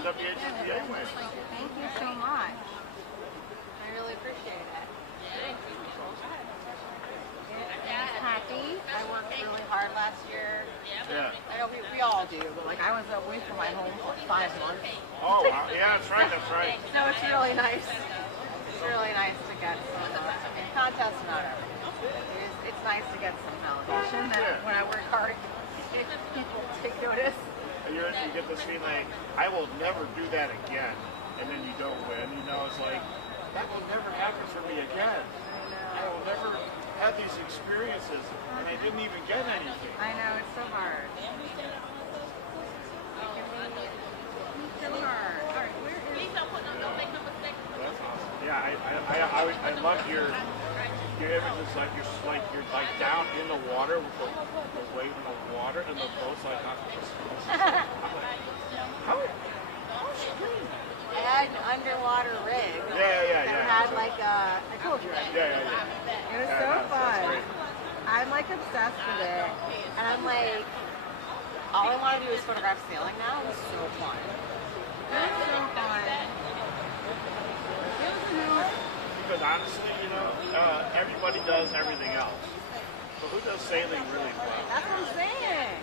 WHSBA win. Thank you so much. I really appreciate it. Happy. I worked really hard last year. Yeah. I know we all do, but like I was away from my home for 5 months. Oh, wow. Yeah, that's right. That's right. So it's really nice. It's really nice to get some contests, not everything. It's nice to get some validation that when I work hard, people take notice. You get this feeling like, I will never do that again, and then you don't win. You know, it's like, that will never happen for me again. I will never have these experiences, and I didn't even get anything. I know, it's so hard. It's so hard. All right, where is... That's awesome. Yeah, I love your images, like you're down in the water with the weight in the water, and the boat's like not. How strange. I had an underwater rig. Yeah. That had like I told you. Yeah. It was so fun. I'm like obsessed with it, and I'm like, all I want to do is photograph sailing now. It was so fun. It was so fun. Because honestly, you know, everybody does everything else. But who does sailing really well? That's what I'm saying.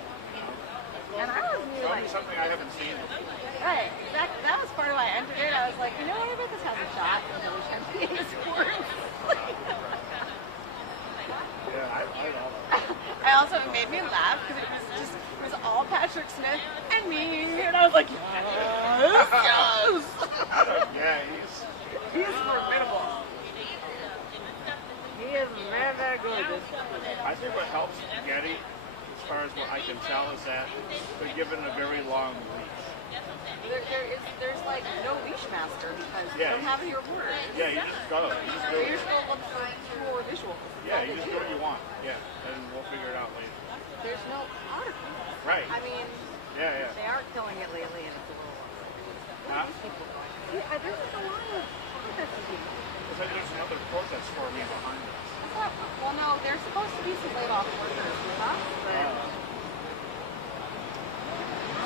And I was really like, something I haven't seen before. right, exactly. That was part of why I entered it. I was like, you know what, I bet this has a shot in the NBA sports. Yeah, I know. I also, it made me laugh because it was all Patrick Smith and me, and I was like, yes. Yeah, he's formidable. He is very, very good. I think what helps Getty, as far as what I can tell, is that they're given a very long leash. There's like no leash master because you don't have any reporters. Yeah, you just go. You just go look for more visual. Yeah, you just do what you want. Yeah, and we'll figure it out later. There's no article. Right. I mean, yeah. They are killing it lately, and it's a little. Huh? Yeah, there's like a lot of protests. It's like there's another protest forming behind us. Well, no, there's supposed to be some laid off workers with us, but I'll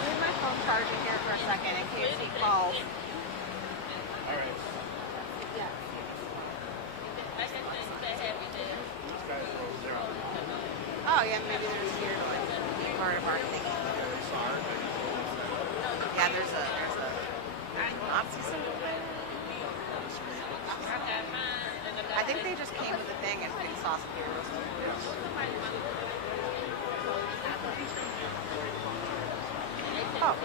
leave my phone charging here for a second in case he calls. All right. Yeah. These guys are over there. Oh, yeah, maybe there's here to like be part of our thing. Yeah, there's a Nazi symbol there. I think they just came with the thing and put sauce here. Oh,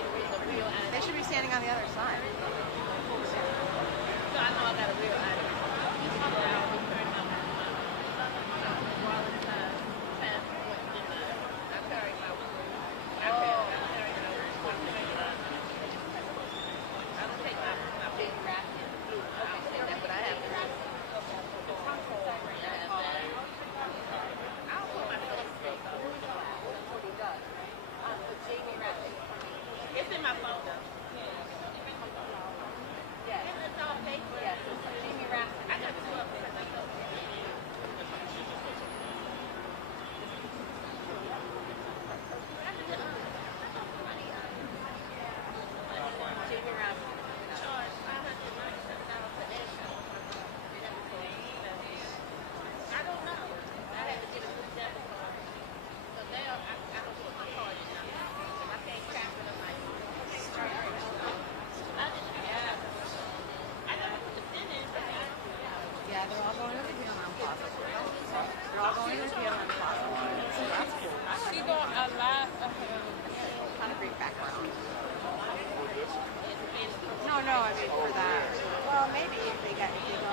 they should be standing on the other side. So I know I got a real item. No, I mean for that. Well, maybe if they go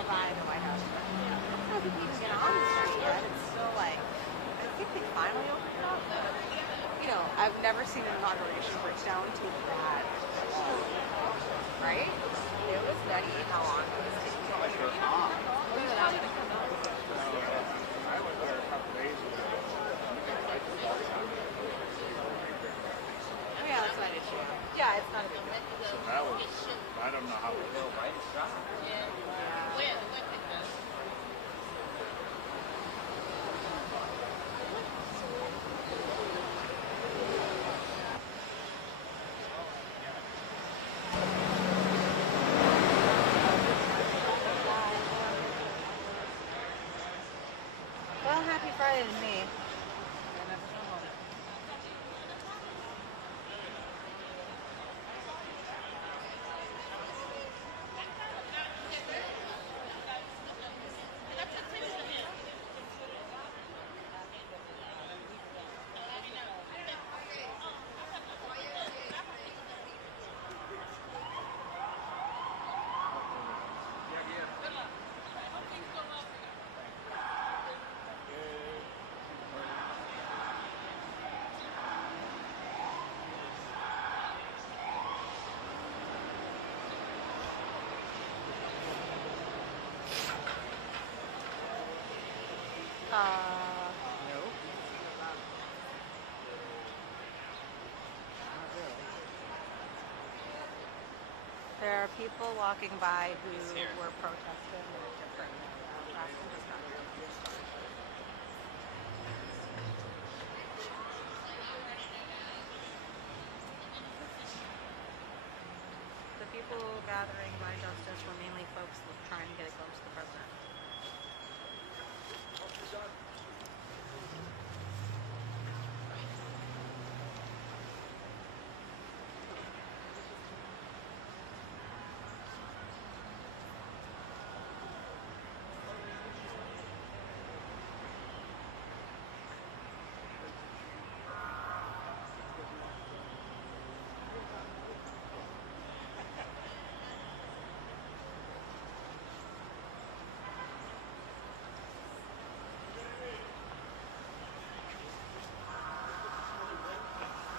by the White House. I don't think you can get on the street yet. It's still like, I think they finally opened it up. You know, I've never seen an inauguration break down to that. Right? It was nutty how long it was taking. I went there a couple days ago. Oh yeah, that's not an issue. Yeah, it's not a big deal. That was, I don't know how it will. Yeah. No. There are people walking by who were protesting a different Raskin does not know. The people gathering by Justice were mainly folks trying to get a glimpse of the president.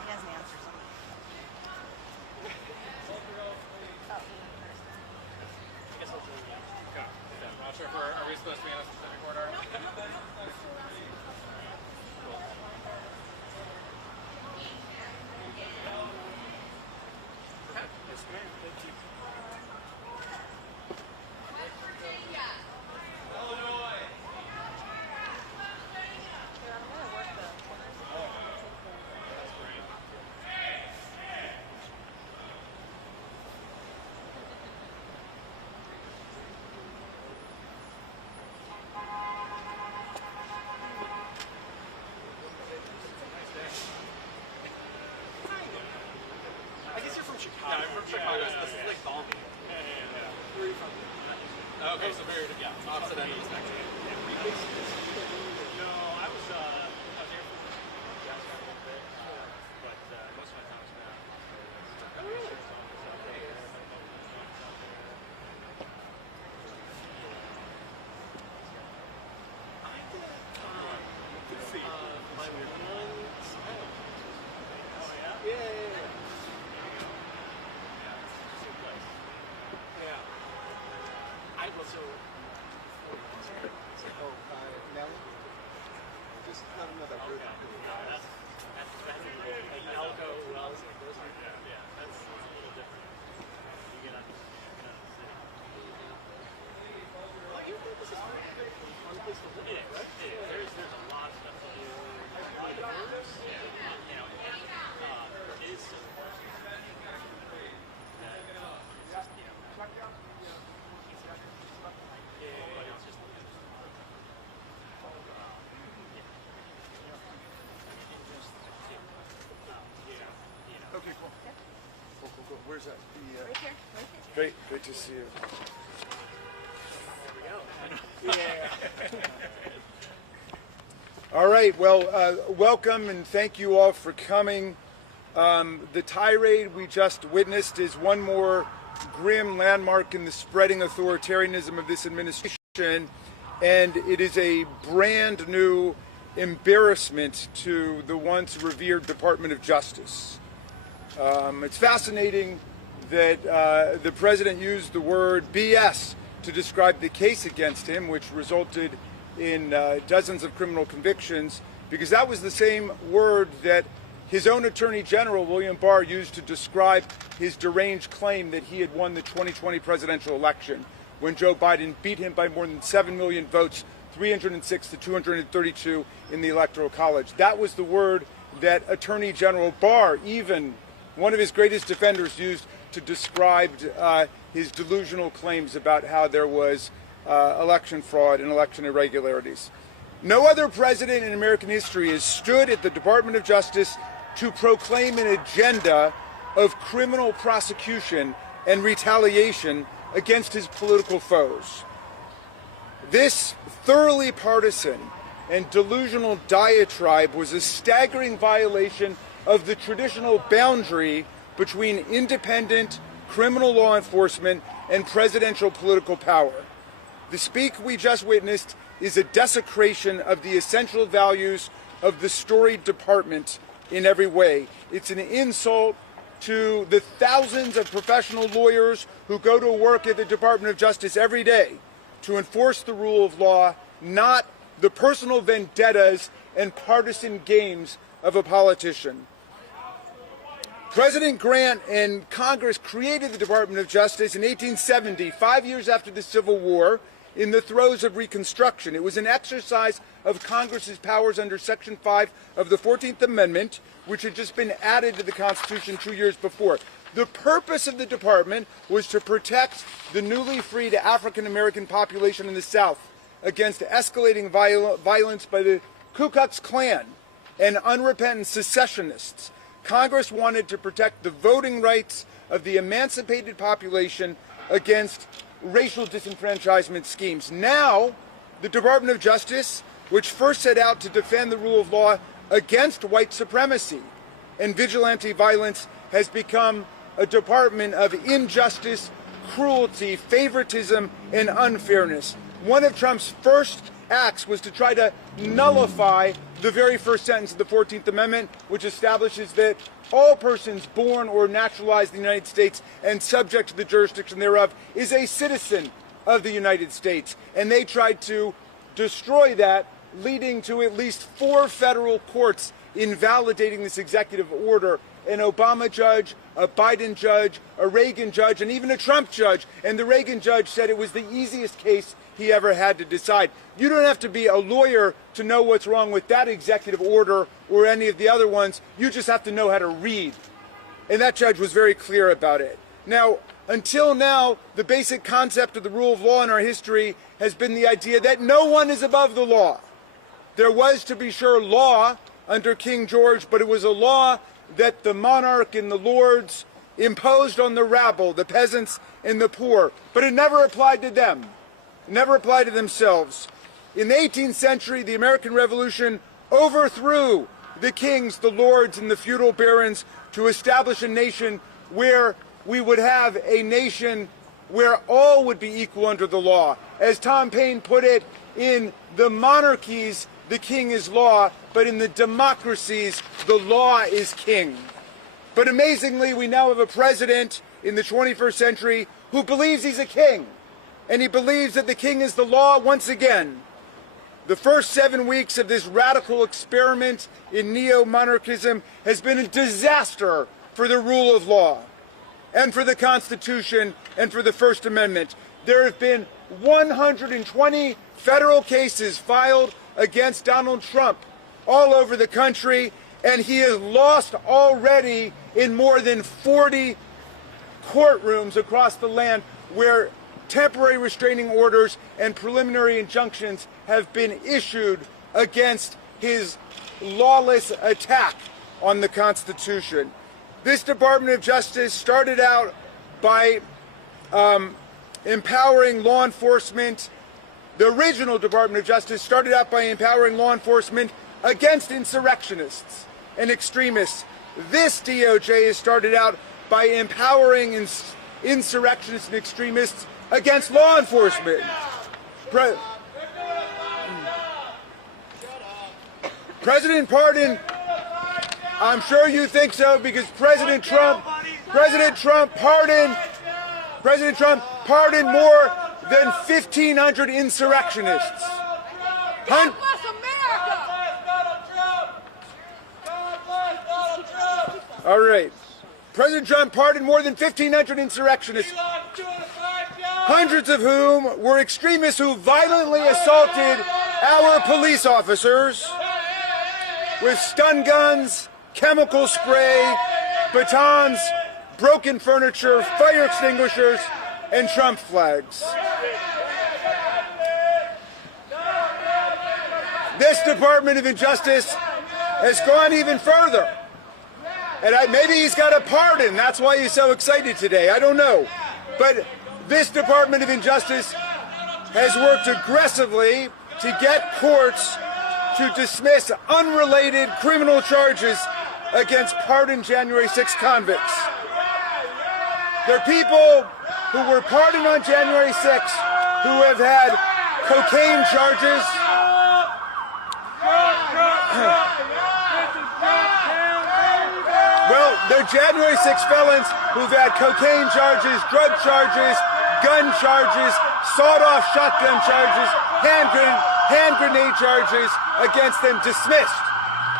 He doesn't answer something. I'm not sure if are we supposed to be in a specific order? Yes, ma'am. Thank you. I guess you're from Chicago. Yeah, I'm from Chicago. So this is like balmy. Where are you from? Okay, so very opposite end of the spectrum. No, I was here for a little bit, but most of my time was spent out in Las Vegas. Oh, really? I did, let's see, my one's, Oh, yeah? yeah. Yeah. I was so. Nelly? Just let him know that we're That's like Elko, Wells, and those are, yeah, that's a little different. You get on the city. Oh, you think this is fun place to live? It is, right? There's a lot of stuff to do. Really diverse. Yeah, you know, it is so diverse. That it's just, you know, everybody else just Okay, cool. Cool. Where's that? Right here, right here. Great to see you. All right, well, welcome and thank you all for coming. The tirade we just witnessed is one more grim landmark in the spreading authoritarianism of this administration, and it is a brand new embarrassment to the once revered Department of Justice. It's fascinating that the president used the word BS to describe the case against him, which resulted in dozens of criminal convictions, because that was the same word that his own Attorney General, William Barr, used to describe his deranged claim that he had won the 2020 presidential election when Joe Biden beat him by more than 7 million votes, 306 to 232 in the Electoral College. That was the word that Attorney General Barr, even one of his greatest defenders, used to describe his delusional claims about how there was election fraud and election irregularities. No other president in American history has stood at the Department of Justice to proclaim an agenda of criminal prosecution and retaliation against his political foes. This thoroughly partisan and delusional diatribe was a staggering violation of the traditional boundary between independent criminal law enforcement and presidential political power. The speak we just witnessed is a desecration of the essential values of the storied department in every way. It's an insult to the thousands of professional lawyers who go to work at the Department of Justice every day to enforce the rule of law, not the personal vendettas and partisan games of a politician. President Grant and Congress created the Department of Justice in 1870, 5 years after the Civil War, in the throes of Reconstruction. It was an exercise of Congress's powers under Section 5 of the 14th Amendment, which had just been added to the Constitution 2 years before. The purpose of the department was to protect the newly freed African American population in the South against escalating violence by the Ku Klux Klan and unrepentant secessionists. Congress wanted to protect the voting rights of the emancipated population against racial disenfranchisement schemes. Now, the Department of Justice, which first set out to defend the rule of law against white supremacy and vigilante violence, has become a department of injustice, cruelty, favoritism, and unfairness. One of Trump's first acts was to try to nullify the very first sentence of the 14th Amendment, which establishes that all persons born or naturalized in the United States and subject to the jurisdiction thereof is a citizen of the United States. And they tried to destroy that, leading to at least 4 federal courts invalidating this executive order: an Obama judge, a Biden judge, a Reagan judge, and even a Trump judge. And the Reagan judge said it was the easiest case he ever had to decide. You don't have to be a lawyer to know what's wrong with that executive order or any of the other ones. You just have to know how to read. And that judge was very clear about it. Now, until now, the basic concept of the rule of law in our history has been the idea that no one is above the law. There was, to be sure, law under King George, but it was a law that the monarch and the lords imposed on the rabble, the peasants and the poor. But it never applied to them. It never applied to themselves. In the 18th century, the American Revolution overthrew the kings, the lords, and the feudal barons to establish a nation where we would have a nation where all would be equal under the law. As Tom Paine put it, in the monarchies, the king is law, but in the democracies, the law is king. But amazingly, we now have a president in the 21st century who believes he's a king, and he believes that the king is the law once again. The first 7 weeks of this radical experiment in neo-monarchism has been a disaster for the rule of law and for the Constitution and for the First Amendment. There have been 120 federal cases filed against Donald Trump all over the country, and he has lost already in more than 40 courtrooms across the land where temporary restraining orders and preliminary injunctions have been issued against his lawless attack on the Constitution. This Department of Justice started out by empowering law enforcement. The original Department of Justice started out by empowering law enforcement against insurrectionists and extremists. This DOJ has started out by empowering insurrectionists and extremists against law enforcement. President pardon, I'm sure you think so, because President Trump pardoned more than 1,500 insurrectionists. God bless America! All right. President Trump pardoned more than 1,500 insurrectionists, hundreds of whom were extremists who violently assaulted our police officers with stun guns, chemical spray, batons, broken furniture, fire extinguishers, and Trump flags. This Department of Justice has gone even further. And maybe he's got a pardon. That's why he's so excited today. I don't know. But this Department of Justice has worked aggressively to get courts to dismiss unrelated criminal charges against pardoned January 6 convicts. There are people who were pardoned on January 6 who have had cocaine charges. Well, they're January 6 felons who've had cocaine charges, drug charges, gun charges, sawed-off shotgun charges, hand grenade charges against them dismissed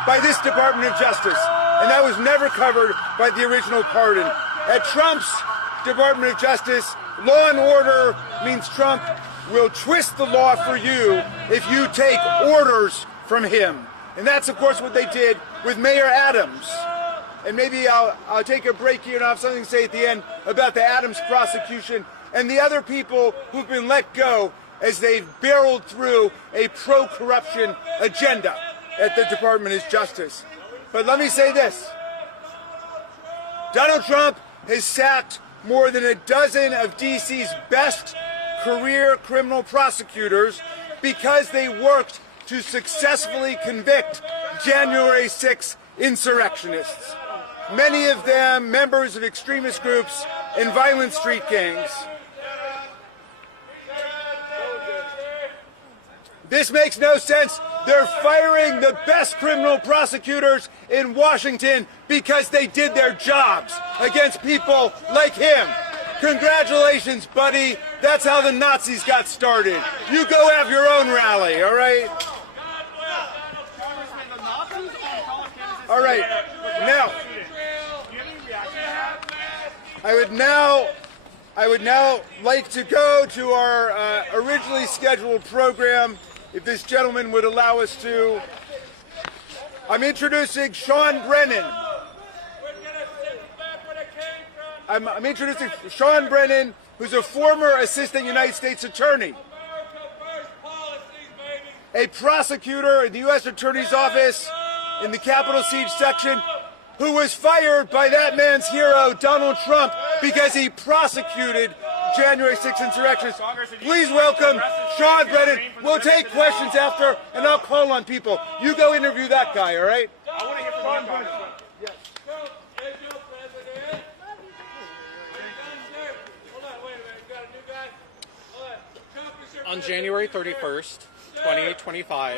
by this Department of Justice. And that was never covered by the original pardon. At Trump's Department of Justice, law and order means Trump will twist the law for you if you take orders from him. And that's, of course, what they did with Mayor Adams. And maybe I'll take a break here and I'll have something to say at the end about the Adams prosecution and the other people who've been let go as they've barreled through a pro-corruption agenda at the Department of Justice. But let me say this. Donald Trump has sacked more than a dozen of DC's best career criminal prosecutors because they worked to successfully convict January 6 insurrectionists. Many of them members of extremist groups and violent street gangs. This makes no sense. They're firing the best criminal prosecutors in Washington because they did their jobs against people like him. Congratulations, buddy. That's how the Nazis got started. You go have your own rally, all right? All right. Now, I would now like to go to our originally scheduled program, if this gentleman would allow us to. I'm introducing Sean Brennan. I'm introducing Sean Brennan, who's a former assistant United States attorney, a prosecutor in the U.S. Attorney's Office in the Capitol Siege section, who was fired by that man's hero, Donald Trump, because he prosecuted January 6th insurrections. Please welcome Sean Brennan. We'll take questions after, and I'll call on people. You go interview that guy, all right? I want to hear from Sean. Yes. On January 31st, 2025,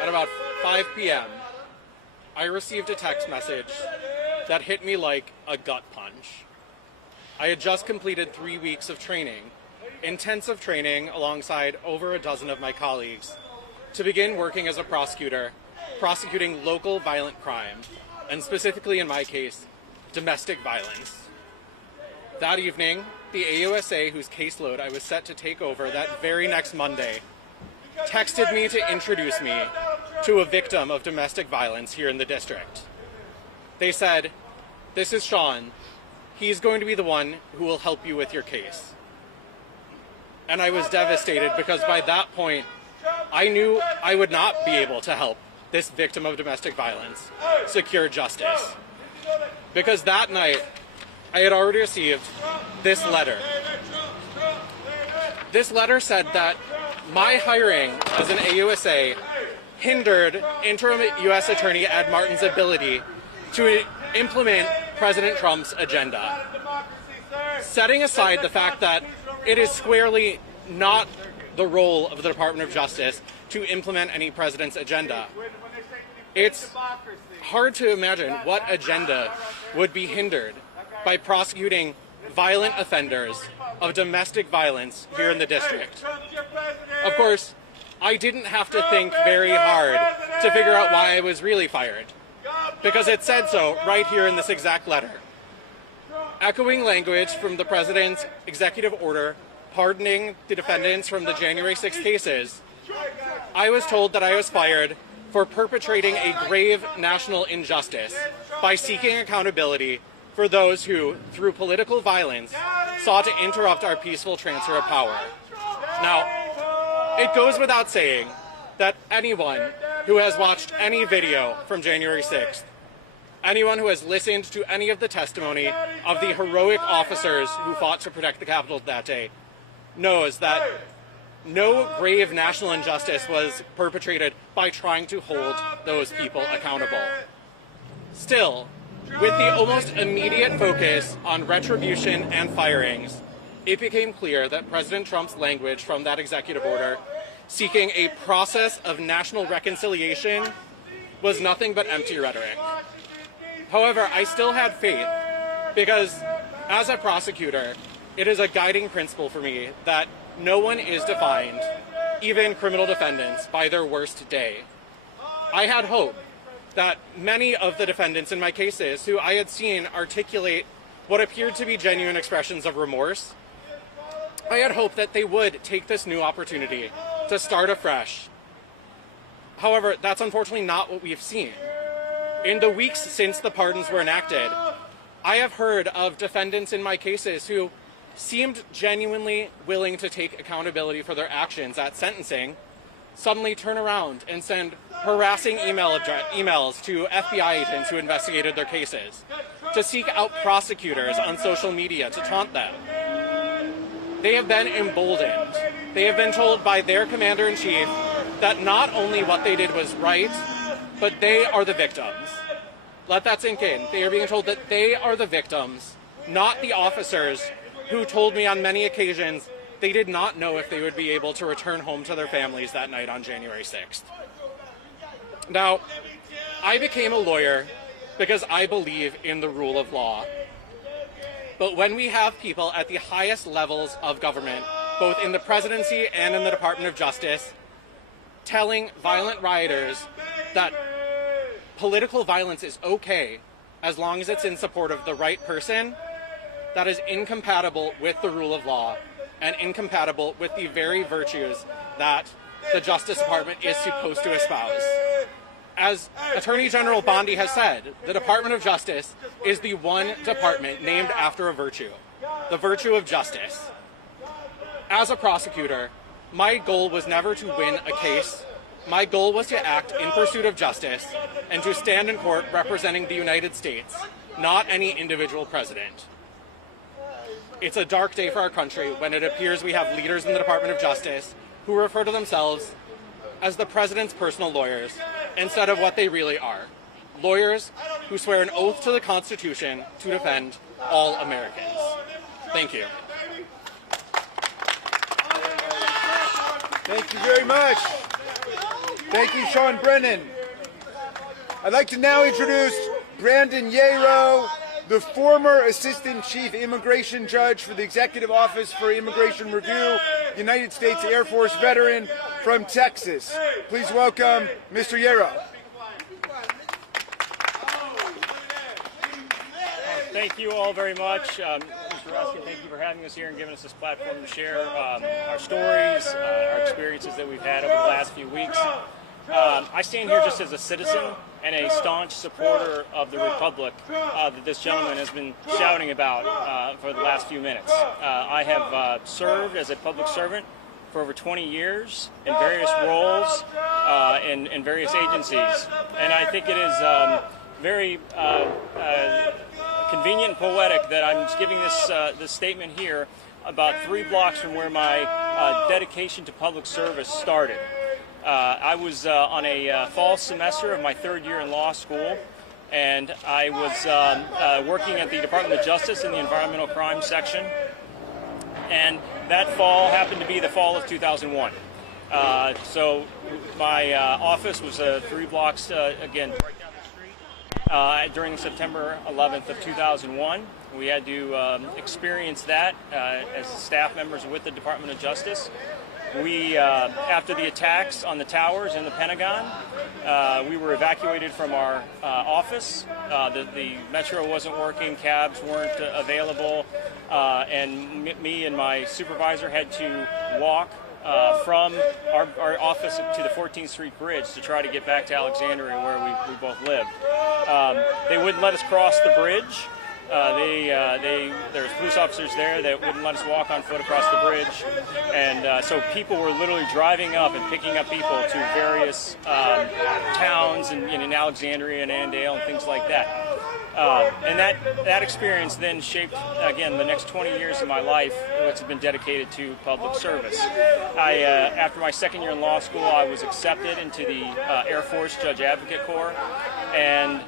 at about 5 p.m., I received a text message that hit me like a gut punch. I had just completed 3 weeks of training, intensive training alongside over a dozen of my colleagues, to begin working as a prosecutor, prosecuting local violent crime, and specifically in my case, domestic violence. That evening, the AUSA, whose caseload I was set to take over that very next Monday, texted me to introduce me to a victim of domestic violence here in the district. They said, "This is Sean. He's going to be the one who will help you with your case." And I was devastated because by that point, I knew I would not be able to help this victim of domestic violence secure justice. Because that night, I had already received this letter. This letter said that my hiring as an AUSA hindered interim U.S. Attorney Ed Martin's ability to implement President Trump's agenda. Setting aside the fact that it is squarely not the role of the Department of Justice to implement any president's agenda, it's hard to imagine what agenda would be hindered by prosecuting violent offenders of domestic violence here in the district. Of course, I didn't have to think very hard to figure out why I was really fired, because it said so right here in this exact letter. Echoing language from the president's executive order pardoning the defendants from the January 6 cases, I was told that I was fired for perpetrating a grave national injustice by seeking accountability for those who, through political violence, sought to interrupt our peaceful transfer of power. Now, it goes without saying that anyone who has watched any video from January 6th, anyone who has listened to any of the testimony of the heroic officers who fought to protect the Capitol that day, knows that no grave national injustice was perpetrated by trying to hold those people accountable. Still, with the almost immediate focus on retribution and firings, it became clear that President Trump's language from that executive order, seeking a process of national reconciliation, was nothing but empty rhetoric. However, I still had faith because, as a prosecutor, it is a guiding principle for me that no one is defined even criminal defendants, by their worst day. I had hope that many of the defendants in my cases, who I had seen articulate what appeared to be genuine expressions of remorse, I had hoped that they would take this new opportunity to start afresh. However, that's unfortunately not what we've seen. In the weeks since the pardons were enacted, I have heard of defendants in my cases who seemed genuinely willing to take accountability for their actions at sentencing, suddenly turn around and send harassing emails to FBI agents who investigated their cases, to seek out prosecutors on social media to taunt them. They have been emboldened. They have been told by their commander-in-chief that not only what they did was right, but they are the victims. Let that sink in. They are being told that they are the victims, not the officers who told me on many occasions they did not know if they would be able to return home to their families that night on January 6th. Now, I became a lawyer because I believe in the rule of law. But when we have people at the highest levels of government, both in the presidency and in the Department of Justice, telling violent rioters that political violence is okay as long as it's in support of the right person, that is incompatible with the rule of law and incompatible with the very virtues that the Justice Department is supposed to espouse. As Attorney General Bondi has said, the Department of Justice is the one department named after a virtue, the virtue of justice. As a prosecutor, my goal was never to win a case. My goal was to act in pursuit of justice and to stand in court representing the United States, not any individual president. It's a dark day for our country when it appears we have leaders in the Department of Justice who refer to themselves as the president's personal lawyers instead of what they really are, lawyers who swear an oath to the Constitution to defend all Americans. Thank you. Thank you very much. Thank you, Sean Brennan. I'd like to now introduce Brandon Yero, the former Assistant Chief Immigration Judge for the Executive Office for Immigration Review, United States Air Force veteran from Texas. Please welcome Mr. Yero. Thank you all very much. Mr. Raskin, thank you for having us here and giving us this platform to share our stories, our experiences that we've had over the last few weeks. I stand here just as a citizen and a staunch supporter of the republic that this gentleman has been shouting about for the last few minutes. I have served as a public servant for over 20 years in various roles in various agencies, and I think it is very convenient and poetic that I'm giving this statement here about 3 blocks from where my dedication to public service started. I was on a fall semester of my 3rd year in law school, and I was working at the Department of Justice in the Environmental Crime Section, and that fall happened to be the fall of 2001. So my office was 3 blocks, again, right down the street, during September 11th of 2001. We had to experience that as staff members with the Department of Justice. We, after the attacks on the towers in the Pentagon, we were evacuated from our office. The metro wasn't working, cabs weren't available, and me and my supervisor had to walk from our office to the 14th Street Bridge to try to get back to Alexandria, where we both lived. They wouldn't let us cross the bridge. There was police officers there that wouldn't let us walk on foot across the bridge, and so people were literally driving up and picking up people to various towns in Alexandria and Annandale and things like that. And that experience then shaped, again, the next 20 years of my life, which has been dedicated to public service. After my 2nd year in law school, I was accepted into the Air Force Judge Advocate Corps, and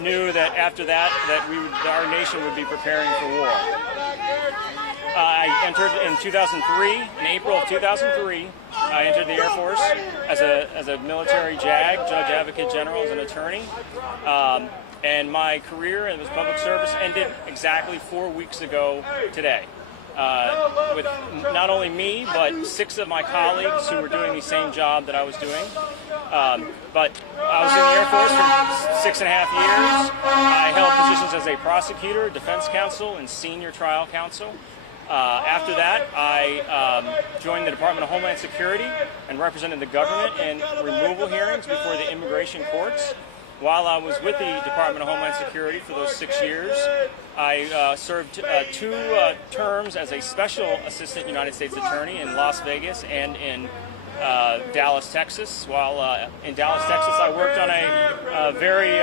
knew that after that, our nation would be preparing for war. I entered in 2003, in April of 2003, I entered the Air Force as a military JAG, Judge Advocate General, as an attorney. And my career in public service ended exactly 4 weeks ago today. with not only me, but 6 of my colleagues who were doing the same job that I was doing. But I was in the Air Force for 6.5 years. I held positions as a prosecutor, defense counsel, and senior trial counsel. After that, I joined the Department of Homeland Security and represented the government in removal hearings before the immigration courts. While I was with the Department of Homeland Security for those 6 years, I served 2 terms as a special assistant United States attorney in Las Vegas and in Dallas, Texas. While in Dallas, Texas, I worked on a very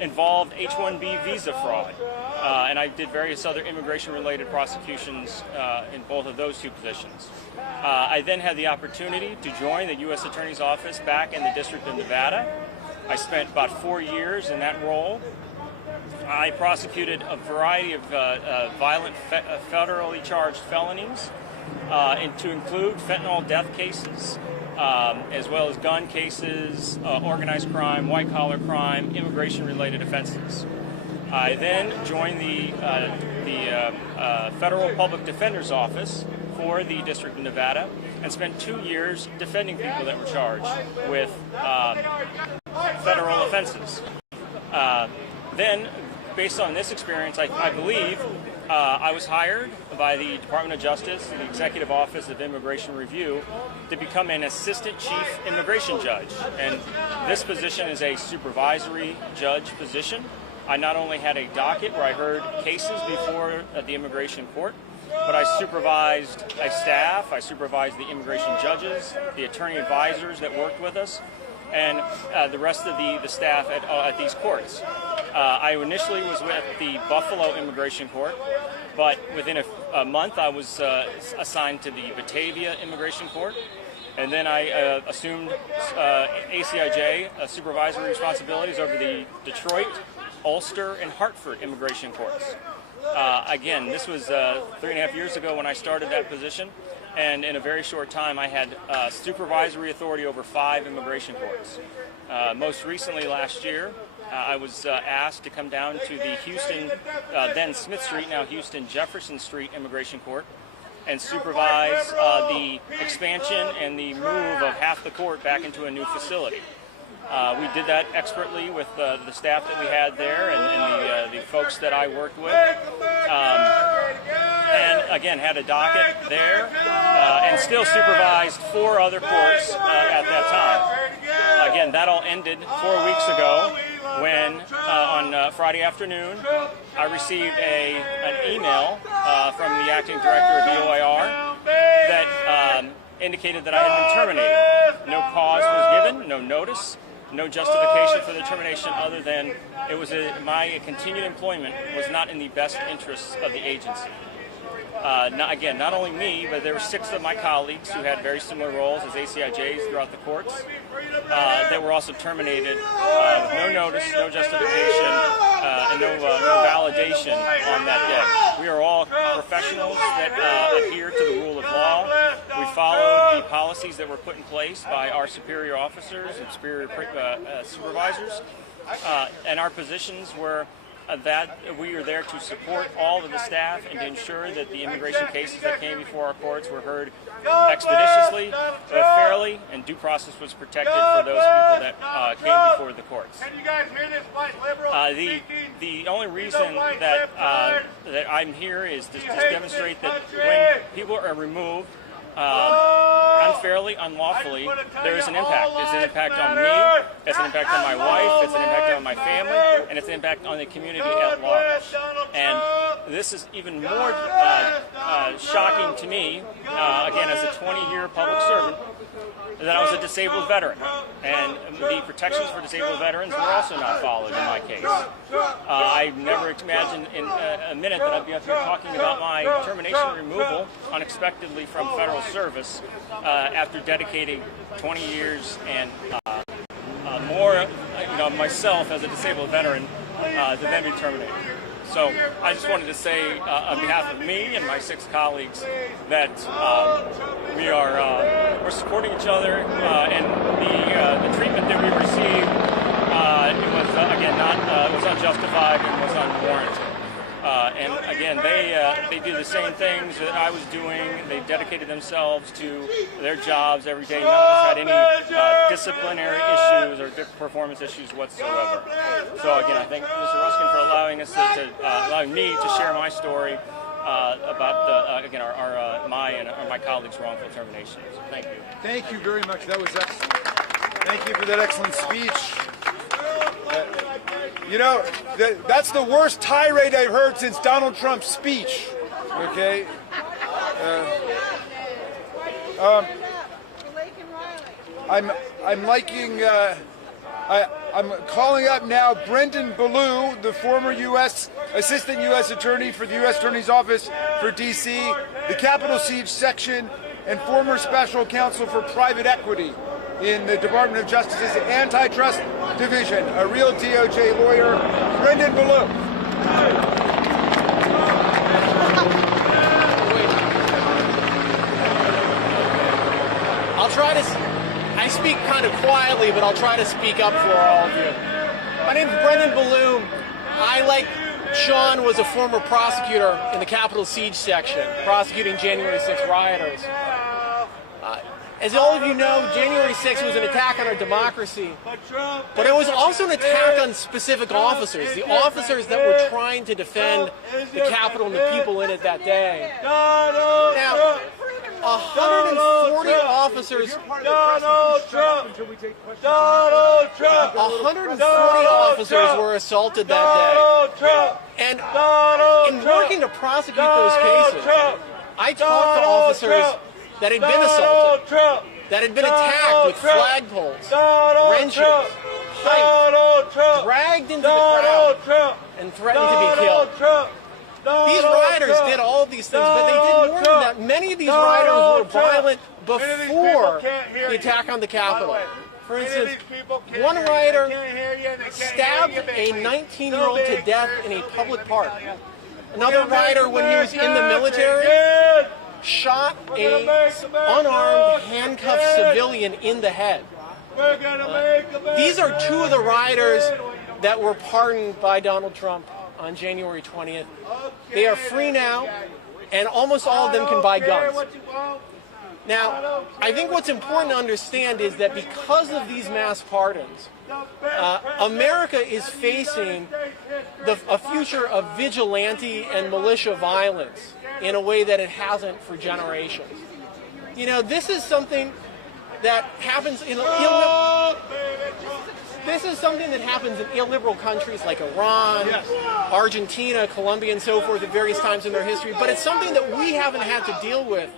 involved H-1B visa fraud. And I did various other immigration-related prosecutions in both of those 2 positions. I then had the opportunity to join the U.S. Attorney's Office back in the District of Nevada. I spent about 4 years in that role. I prosecuted a variety of violent federally charged felonies, and to include fentanyl death cases, as well as gun cases, organized crime, white-collar crime, immigration-related offenses. I then joined the Federal Public Defender's Office for the District of Nevada and spent 2 years defending people that were charged with federal offenses. Then, based on this experience, I believe I was hired by the Department of Justice, the Executive Office of Immigration Review, to become an Assistant Chief Immigration Judge. And this position is a supervisory judge position. I not only had a docket where I heard cases before the immigration court, but I supervised a staff, I supervised the immigration judges, the attorney advisors that worked with us, and the rest of the staff at these courts. I initially was with the Buffalo Immigration Court, but within a month I was assigned to the Batavia Immigration Court, and then I assumed ACIJ supervisory responsibilities over the Detroit, Ulster, and Hartford immigration courts. Again, this was 3.5 years ago when I started that position, and in a very short time I had supervisory authority over 5 immigration courts. Most recently last year, I was asked to come down to the Houston, then Smith Street, now Houston Jefferson Street Immigration Court, and supervise the expansion and the move of half the court back into a new facility. We did that expertly with the staff that we had there and the folks that I worked with. And again, had a docket there and still supervised 4 other courts at that time. Again, that all ended 4 weeks ago when on Friday afternoon I received an email from the acting director of the OIR that indicated that I had been terminated. No cause was given, no notice, no justification for the termination other than it was my continued employment was not in the best interests of the agency. Not only me, but there were 6 of my colleagues who had very similar roles as ACIJs throughout the courts that were also terminated with no notice, no justification, and no validation on that day. We are all professionals that adhere to the rule of law. We followed the policies that were put in place by our superior officers and superior supervisors, and our positions were that we are there to support all of the staff and to ensure that the immigration cases that came before our courts were heard expeditiously, fairly, and due process was protected for those people that came before the courts. The only reason that I'm here is to just demonstrate that when people are removed unfairly, unlawfully, there is an impact. It's an impact on me, it's an impact on my wife, it's an impact on my family, and it's an impact on the community at large. And this is even more shocking to me, again, as a 20-year public servant, that I was a disabled veteran. And the protections for disabled veterans were also not followed in my case. I never imagined in a minute that I'd be up here talking about my termination removal unexpectedly from federal service after dedicating 20 years and more, myself as a disabled veteran to then be terminated. So I just wanted to say on behalf of me and my 6 colleagues that we're supporting each other, and the treatment that we received it was again it was unjustified and was unwarranted. And again, they do the same things that I was doing. They dedicated themselves to their jobs every day. None of us had any disciplinary issues or performance issues whatsoever. So again, I thank Mr. Raskin for allowing us allowing me to share my story about again my colleagues' wrongful termination. So thank you. Thank you very much. That was excellent. Thank you for that excellent speech. You know, that's the worst tirade I've heard since Donald Trump's speech. Okay. I'm liking. I'm calling up now Brendan Ballou, the former Assistant U.S. Attorney for the U.S. Attorney's Office for D.C., the Capitol Siege Section, and former Special Counsel for Private Equity in the Department of Justice's Antitrust Division, a real DOJ lawyer, Brendan Ballou. I'll try to. I speak kind of quietly, but I'll try to speak up for all of you. My name is Brendan Ballou. I, like Sean, was a former prosecutor in the Capitol Siege Section, prosecuting January 6 rioters. As all of you know, January 6 was an attack on our democracy, but it was also an attack on specific officers, the officers that were trying to defend the Capitol and the people in it that day. Now, 140 officers. 140 officers were assaulted that day. And in working to prosecute those cases, I talked to officers that had been assaulted, that had been attacked with flagpoles, wrenches, pipes, dragged into the crowd, and threatened to be killed. These rioters did all of these things, but they did more than that. Many of these rioters were violent before the attack on the Capitol. For instance, one rioter stabbed a 19-year-old to death in a public park. Another rioter, when he was in the military, shot an unarmed, handcuffed civilian in the head. These are two of the rioters that were pardoned by Donald Trump on January 20th. They are free now, and almost all of them can buy guns. Now, I think what's important to understand is that because of these mass pardons, America is facing a future of vigilante and militia violence in a way that it hasn't for generations. You know, this is something that happens in illiberal countries like Iran, Argentina, Colombia, and so forth at various times in their history, but it's something that we haven't had to deal with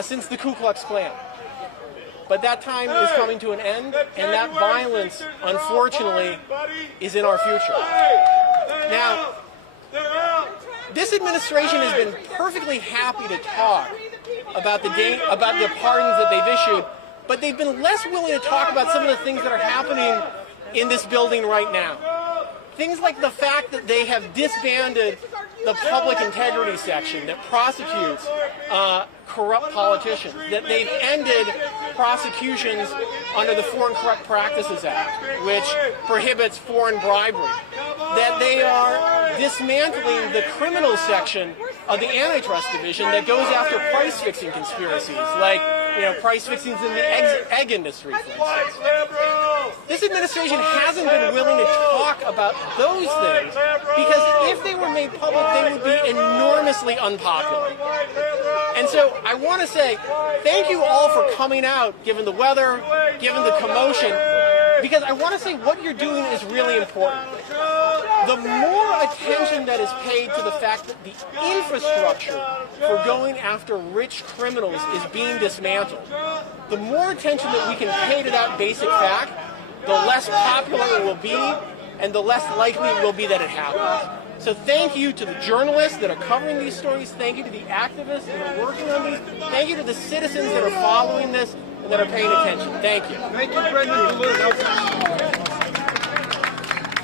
since the Ku Klux Klan. But that time is coming to an end, and that violence, unfortunately, is in our future. Now, this administration has been perfectly happy to talk about the pardons that they've issued, but they've been less willing to talk about some of the things that are happening in this building right now. Things like the fact that they have disbanded the public integrity section that prosecutes corrupt politicians, that they've ended prosecutions under the Foreign Corrupt Practices Act, which prohibits foreign bribery, that they are dismantling the criminal section of the Antitrust Division that goes after price-fixing conspiracies, like price fixings in the egg industry, for instance. This administration hasn't been willing to talk about those things because if they were made public, they would be enormously unpopular. And so I want to say thank you all for coming out, given the weather, given the commotion, because I want to say what you're doing is really important. The more attention that is paid to the fact that the infrastructure for going after rich criminals is being dismantled, the more attention that we can pay to that basic fact, the less popular it will be, and the less likely it will be that it happens. So thank you to the journalists that are covering these stories. Thank you to the activists that are working on these. Thank you to the citizens that are following this and that are paying attention. Thank you. Thank you, Brendan.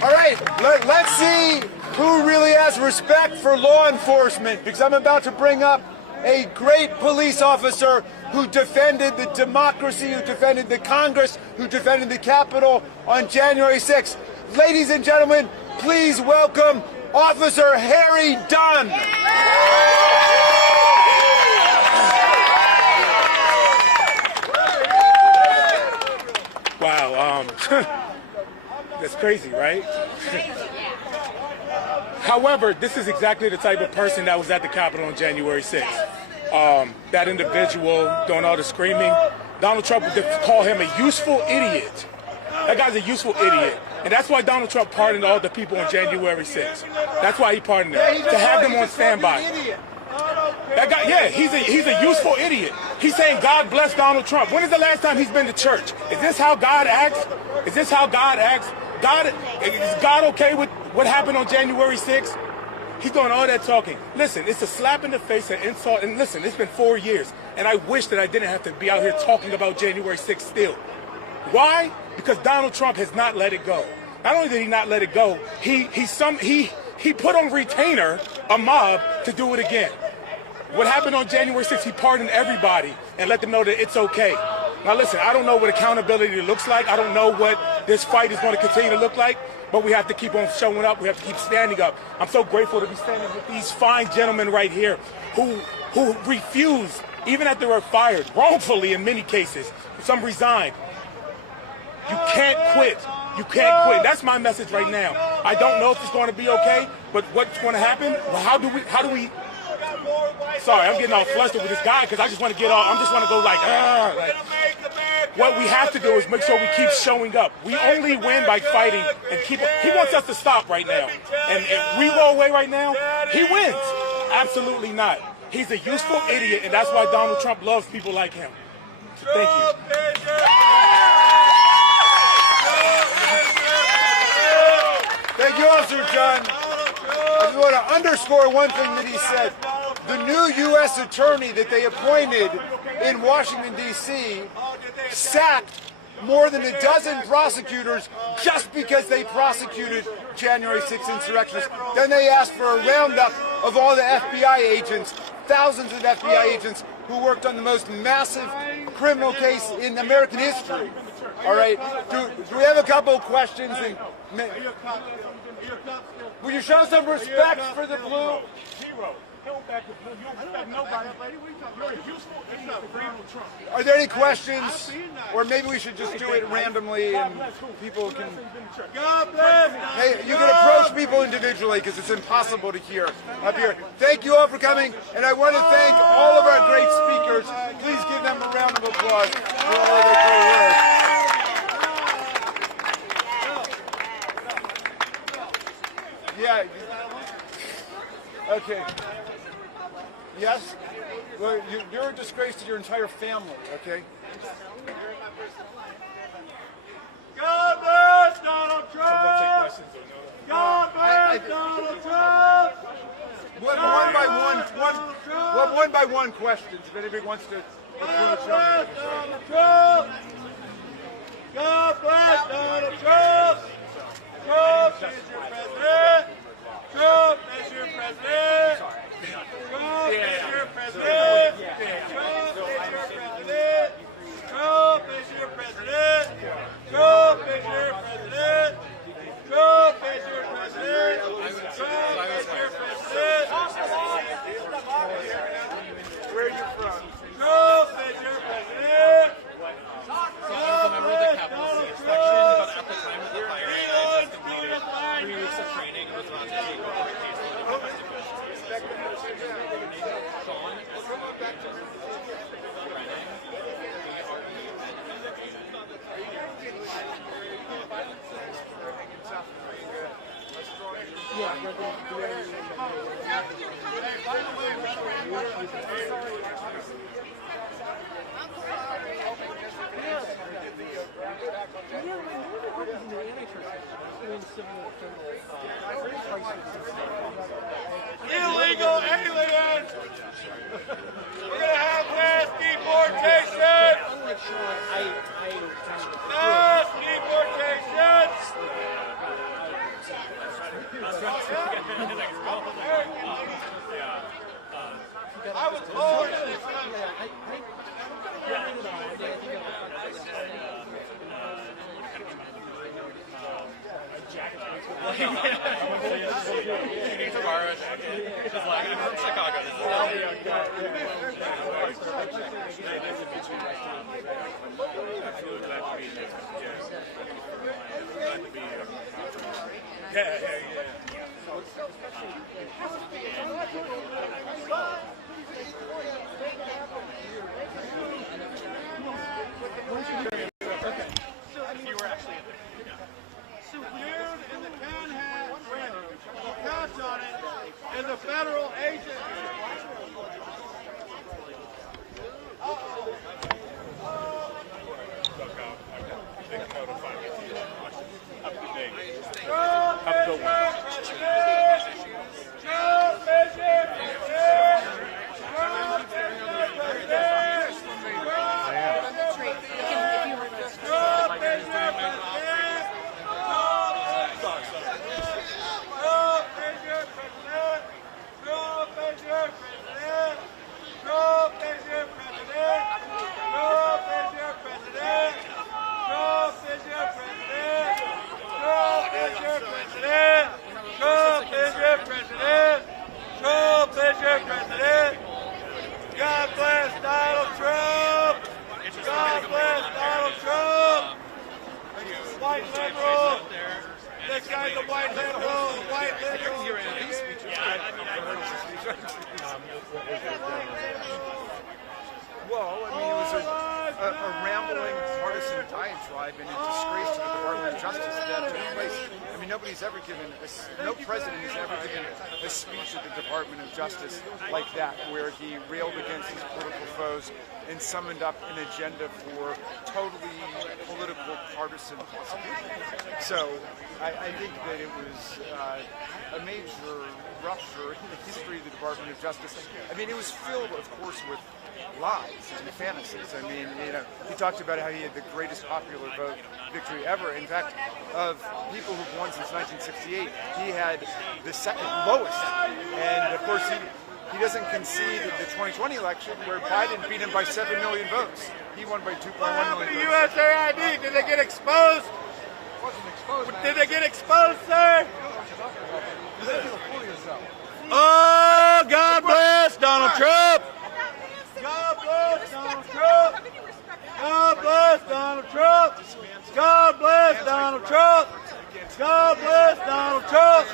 All right, let's see who really has respect for law enforcement, because I'm about to bring up a great police officer who defended the democracy, who defended the Congress, who defended the Capitol on January 6th. Ladies and gentlemen, please welcome Officer Harry Dunn. Wow, that's crazy, right? However, this is exactly the type of person that was at the Capitol on January 6th. That individual doing all the screaming. Donald Trump would call him a useful idiot. That guy's a useful idiot. And that's why Donald Trump pardoned all the people on January 6th. That's why he pardoned them, to have them on standby. That guy, yeah, he's a useful idiot. He's saying God bless Donald Trump. When is the last time he's been to church? Is this how God acts? Is this how God acts? Is God okay with what happened on January 6th? He's doing all that talking. Listen, it's a slap in the face, an insult. And listen, it's been 4 years. And I wish that I didn't have to be out here talking about January 6th still. Why? Because Donald Trump has not let it go. Not only did he not let it go, he put on retainer a mob to do it again. What happened on January 6th, he pardoned everybody and let them know that it's okay. Now listen, I don't know what accountability looks like. I don't know what this fight is going to continue to look like, but we have to keep on showing up. We have to keep standing up. I'm so grateful to be standing with these fine gentlemen right here who refused, even after they were fired, wrongfully in many cases. Some resigned. You can't quit. You can't quit. That's my message right now. I don't know if it's going to be okay, but what's going to happen? Well, how do we? Sorry, I'm getting all flustered with this guy because I just want to get all. I just want to go like. What we have to do is make sure we keep showing up. We only win by fighting and keep. He wants us to stop right now, and if we go away right now, he wins. Absolutely not. He's a useful idiot, and that's why Donald Trump loves people like him. Thank you. Thank you, Officer Dunn. I just want to underscore one thing that he said. The new U.S. attorney that they appointed in Washington, D.C. sacked more than a dozen prosecutors just because they prosecuted January 6th insurrectionists. Then they asked for a roundup of all the FBI agents, thousands of FBI agents who worked on the most massive criminal case in American history. All right, do we have a couple of questions? Will you show some respect for the blue? Are there any questions? Or maybe we should just do it randomly and people can... Hey, you can approach people individually because it's impossible to hear up here. Thank you all for coming, and I want to thank all of our great speakers. Please give them a round of applause for all of their great work. Yeah. Okay. Yes? Well, you're a disgrace to your entire family, okay? God bless Donald Trump! God bless Donald Trump! One by one questions, if anybody wants to approach God bless Donald Trump! God bless Donald Trump! Trump is your president! Trump is your president! Trump is your president! Trump is your president! Trump is your president! Trump is your president! Trump is your president! Trump is your president! Where are you from? Trump is your president! I'm a member of the Capitol section, but at the time of the fire, 3 weeks of training and was about to take over a case of domestic violence. Sean, illegal aliens! We're going to have mass deportation! Mass deportation! I was born in this country. She needs a bar. She's like, I'm from Chicago. This is not in the can hat with the patch on it is a federal agent. God bless Donald Trump! God bless Donald Trump! White liberal! This guy's a white liberal! White liberal! Well, I mean, it was a rambling partisan diatribe and a disgrace to the Department of Justice that took place. I mean, no president has ever given a speech at the Department of Justice like that, where he railed against his political foes and summoned up an agenda for totally political partisan prosecution. So I think that it was a major rupture in the history of the Department of Justice. I mean, it was filled, of course, with lies and fantasies. I mean, he talked about how he had the greatest popular vote victory ever. In fact, of people who've won since 1968, he had the second lowest. And of course, he doesn't concede the 2020 election where Biden beat him by 7 million votes. He won by 2.1 million votes. USAID, did they get exposed? Did they get exposed, sir? Oh, God bless Donald Trump! God bless Donald Trump! God bless Donald Trump! God bless Donald Trump! God bless Donald Trump!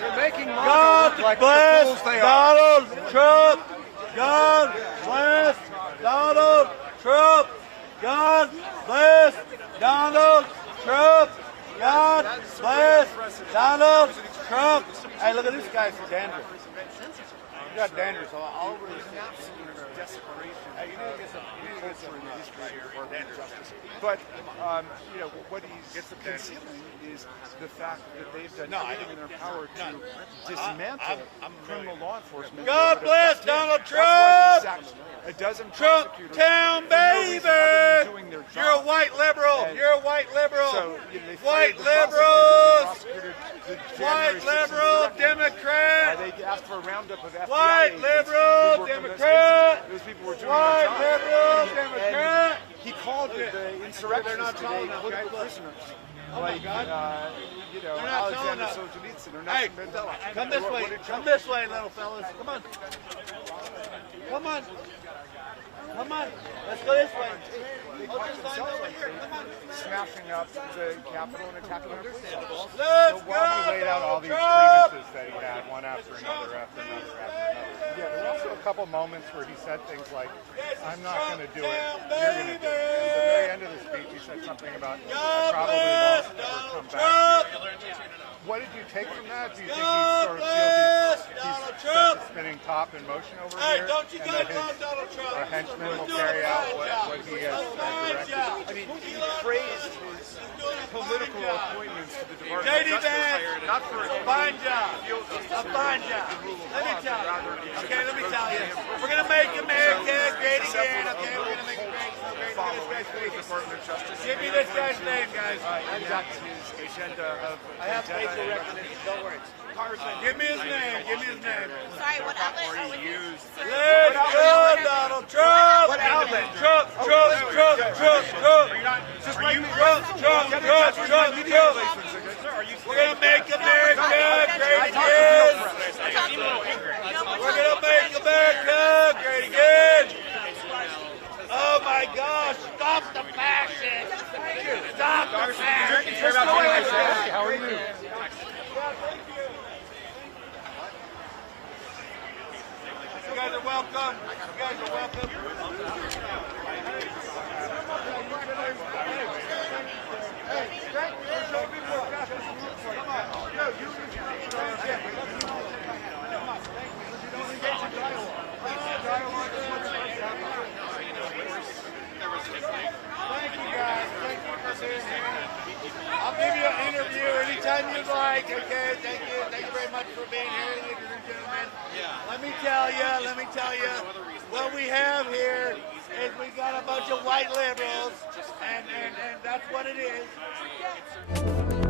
God bless Donald Trump! God bless Donald Trump! God bless Donald Trump! God bless Donald Trump! Hey, look at this guy for dandruff. You got dandruff all over his desperation. Hey, you need to get some culture in the history of the Department of Justice. But, what he's concealing is the fact that they've done everything in their power to dismantle criminal law enforcement. God bless Donald Trump! A dozen Trump town, baby! You're a white liberal! You're a white liberal! White liberals! White liberal Democrat! They asked for a roundup of FBI White liberal Democrat! Those people were doing White their job. liberal Democrat! He called the insurrectionists today political prisoners. Like, Alexander Solzhenitsyn or Nelson Mandela. Come this way. Come this way, little fellas. Come on. Come on. Come on. Let's go this way. Smashing up the Capitol and attacking our police officers. Let's go. He laid out all these grievances that he had, one after another, after another, after another. Yeah, there were also a couple moments where he said things like, I'm not going to do it, you're going to do it. At the very end of the speech, he said something about, I probably won't ever come back here. What did you take from that? Do you think he sort of feels he's set the spinning top in motion over here? Don't you and that his henchmen will carry out what he has directed? I mean, he praised his political appointments to the Department JD of Justice. Vance, Not for a fine job. A fine job. Let me tell you. Okay, let me tell you. We're going to make America great again. Okay, we're going to make it great. So great. Look at this guy's face. Department of Justice. Give me this guy's name, guys. And that's his agenda of I have facial recognition. Don't worry. Give me his name. Give me his name. Sorry, what outlet? Let's go, Donald Trump! What outlet? Trump, Trump, Trump, Trump, Trump! Trump, Trump, Trump, Trump, Trump, Trump! We're gonna make America stop the fascists! Stop the fascists! How are you? You guys are welcome. You guys are welcome. I'll give you an interview anytime you'd like. Okay, thank you. Thank you very much for being here, ladies and gentlemen. Let me tell you, what we have here is we got a bunch of white liberals, and that's what it is.